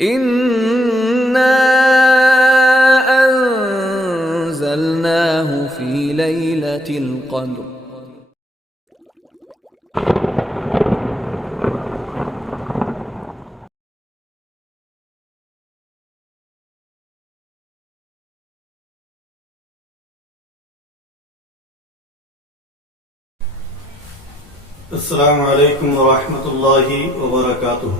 إنا أنزلناه في ليلة القدر. السلام علیکم ورحمۃ اللہ وبرکاتہ.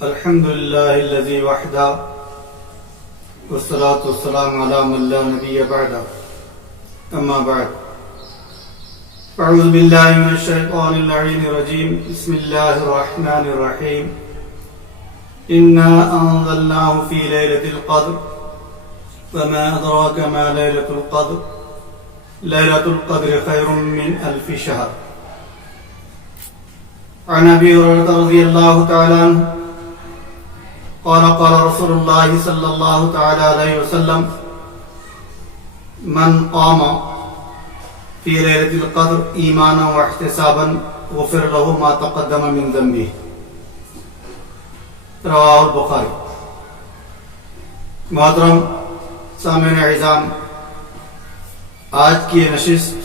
الحمد للہ الذی وحدہ والصلاة والسلام علی من لا نبی بعدہ. اما بعد، اعوذ باللہ من الشیطان اللعین الرجیم. بسم اللہ الرحمن الرحیم. انا انزلناه فی لیلۃ القدر وما ادراک ما لیلۃ القدر لیلۃ القدر خیر من الف شہر. عن ابی ہریرہ رضی اللہ تعالی عنہ قال قال رسول اللہ صلی اللہ تعالی علیہ وسلم من قام فی لیلۃ القدر ایمانا واحتسابا غفر له ما تقدم من ذنبه. رواہ البخاری. محترم سامعین اعزام، آج کی یہ نشست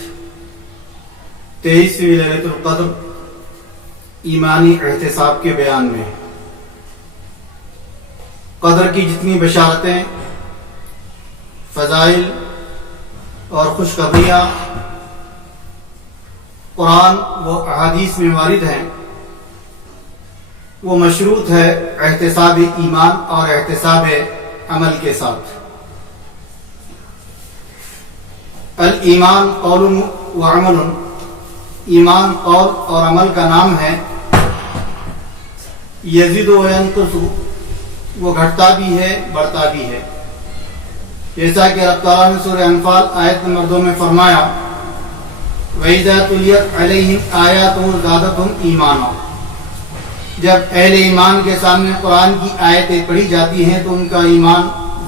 23ویں لیلۃ القدر ایمانی احتساب کے بیان میں ہے. قدر کی جتنی بشارتیں، فضائل اور خوشخبریاں قرآن و احادیث میں وارد ہیں، وہ مشروط ہے احتساب ایمان اور احتساب عمل کے ساتھ. الایمان قول و عمل، ایمان قول اور عمل کا نام ہے. یزید و ینقص، وہ گھٹتا بھی ہے بڑھتا بھی ہے. جیسا کہ رب تعالیٰ نے سورہ انفال آیت نمبر 2 میں فرمایا وَإِذَا تُلِيَتْ عَلَيْهِمْ آيَاتُهُ زَادَتْهُمْ إِيمَانًا. جب اہل ایمان کے سامنے قرآن کی آیتیں پڑھی جاتی ہیں تو ان کا ایمان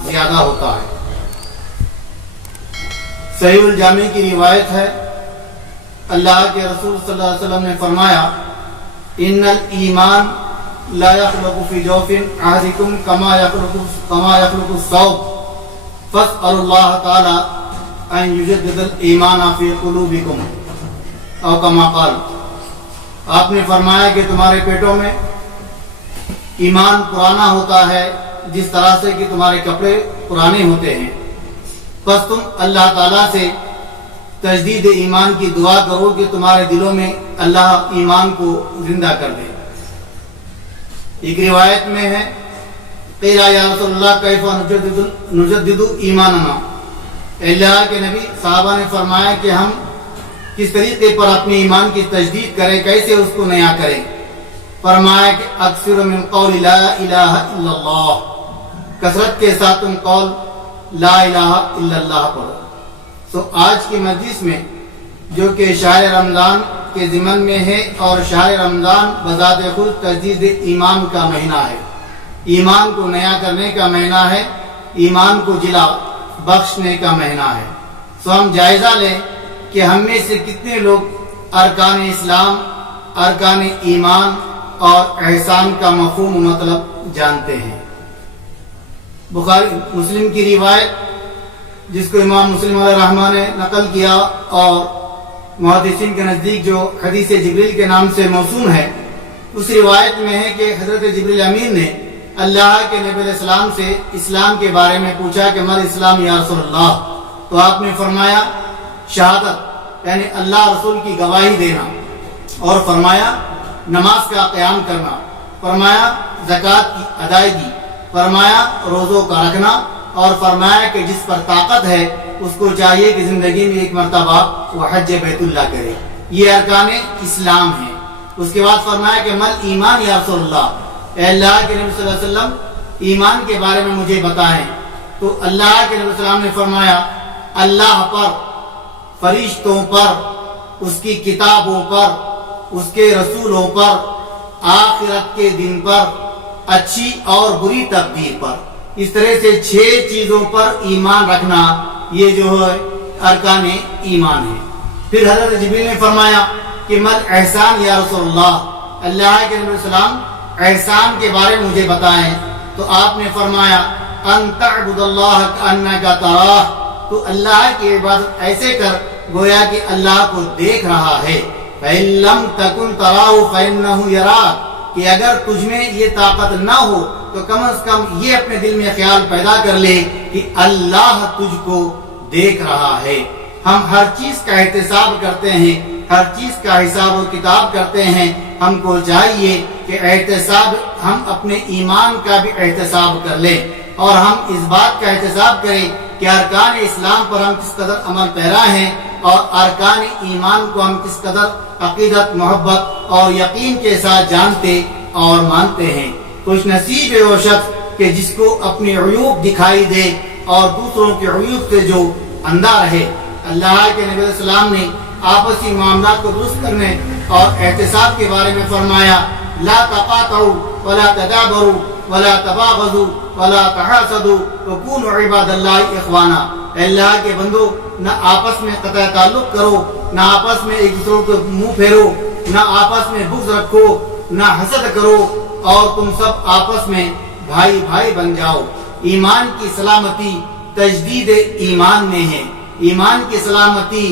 زیادہ ہوتا ہے. صحیح الجامع کی روایت ہے، اللہ کے رسول صلی اللہ علیہ وسلم نے فرمایا ان الایمان لا يخلق في جوف احدكم كما يخلق الثوب فاسألوا الله تعالى ان يجدد الايمان في قلوبكم او كما قال. آپ نے فرمایا کہ تمہارے پیٹوں میں ایمان پرانا ہوتا ہے جس طرح سے کہ تمہارے کپڑے پرانے ہوتے ہیں. بس تم اللہ تعالیٰ سے تجدید ایمان کی دعا کرو کہ تمہارے دلوں میں اللہ ایمان کو زندہ کر دے. ایک روایت میں ہے قیل یا رسول اللہ کیف نجدد ایماننا. اللہ کے نبی صحابہ نے فرمایا کہ ہم کس طریقے پر اپنے ایمان کی تجدید کریں، کیسے اس کو نیا کریں. فرمایا کہ اکثر من قول لا الہ الا اللہ، کثرت کے ساتھ تم قول لا الہ الا اللہ پڑھو. سو آج کی مجلس میں جو کہ شہر رمضان کے ضمن میں ہے اور شہر رمضان بذات خود تجدید ایمان کا مہینہ ہے، ایمان کو نیا کرنے کا مہینہ ہے، ایمان کو جلا بخشنے کا مہینہ ہے. سو ہم جائزہ لیں کہ ہم میں سے کتنے لوگ ارکان اسلام، ارکان ایمان اور احسان کا مفہوم و مطلب جانتے ہیں. بخاری مسلم کی روایت جس کو امام مسلم علیہ الرحمہ نے نقل کیا اور محدثین کے نزدیک جو حدیث جبریل کے نام سے موسوم ہے، اس روایت میں ہے کہ حضرت جبریل امین نے اللہ کے نبی علیہ السلام سے اسلام کے بارے میں پوچھا کہ مل اسلام یا رسول اللہ. تو آپ نے فرمایا شہادت، یعنی اللہ رسول کی گواہی دینا، اور فرمایا نماز کا قیام کرنا، فرمایا زکوٰۃ کی ادائیگی، فرمایا روزوں کا رکھنا، اور فرمایا کہ جس پر طاقت ہے اس کو چاہیے کہ زندگی میں ایک مرتبہ وہ حج بیت اللہ کرے. یہ ارکان اسلام ہیں. اس کے بعد فرمایا کہ مل ایمان یا رسول اللہ، اے اللہ کے نبی صلی اللہ علیہ وسلم ایمان کے بارے میں مجھے بتائیں. تو اللہ کے نبی صلی اللہ علیہ وسلم نے فرمایا اللہ پر، فرشتوں پر، اس کی کتابوں پر، اس کے رسولوں پر، آخرت کے دن پر، اچھی اور بری تقدیر پر. اس طرح سے 6 چیزوں پر ایمان رکھنا یہ جو ہے ارکان ایمان ہے. پھر حضرت جبریل نے فرمایا کہ مل احسان یا رسول اللہ، اللہ کے نبی السلام احسان کے بارے میں مجھے بتائیں، تو آپ نے فرمایا ان تعبد اللہ کأنک تراہ، تو اللہ کی عبادت ایسے کر گویا کہ اللہ کو دیکھ رہا ہے۔ فإن لم تکن تراہ فإنہ یراک، کہ اگر تجھ میں یہ طاقت نہ ہو تو کم از کم یہ اپنے دل میں خیال پیدا کر لے کہ اللہ تجھ کو دیکھ رہا ہے۔ ہم ہر چیز کا احتساب کرتے ہیں، ہر چیز کا حساب و کتاب کرتے ہیں، ہم کو چاہیے کہ احتساب، ہم اپنے ایمان کا بھی احتساب کر لیں، اور ہم اس بات کا احتساب کریں کہ ارکان اسلام پر ہم کس قدر عمل پیرا ہیں، اور ارکان ایمان کو ہم کس قدر عقیدت، محبت اور یقین کے ساتھ جانتے اور مانتے ہیں۔ خوش نصیب ہے وہ شخص کہ جس کو اپنی عیوب دکھائی دے اور دوسروں کے عیوب سے جو اندھا رہے۔ اللہ کے نبی علیہ السلام نے آپسی معاملات کو درست کرنے اور احتساب کے بارے میں فرمایا لا تقاطعوا ولا تدابروا ولا تباغضوا ولا تحاسدوا وكونوا عباد اللہ اخوانا۔ اللہ کے بندو، نہ آپس میں قطع تعلق کرو، نہ آپس میں ایک دوسروں کو منہ پھیرو، نہ آپس میں بغض رکھو، نہ حسد کرو، اور تم سب آپس میں بھائی بھائی بن جاؤ۔ ایمان کی سلامتی تجدید ایمان میں ہے، ایمان کی سلامتی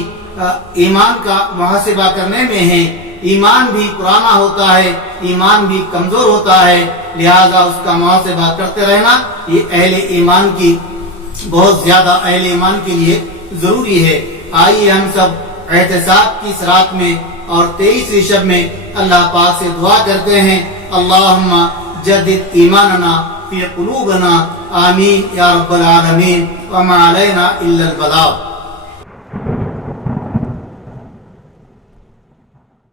ایمان کا محاسبہ کرنے میں ہے۔ ایمان بھی پرانا ہوتا ہے، ایمان بھی کمزور ہوتا ہے، لہذا اس کا محاسبہ کرتے رہنا یہ اہل ایمان کی، بہت زیادہ اہل ایمان کے لیے ضروری ہے۔ آئیے ہم سب احتساب کی اس رات میں اور 23ویں شب میں اللہ پاک سے دعا کرتے ہیں اللہم جدد ایماننا فی قلوبنا، آمین یا رب العالمین، وما علینا الا البلاغ۔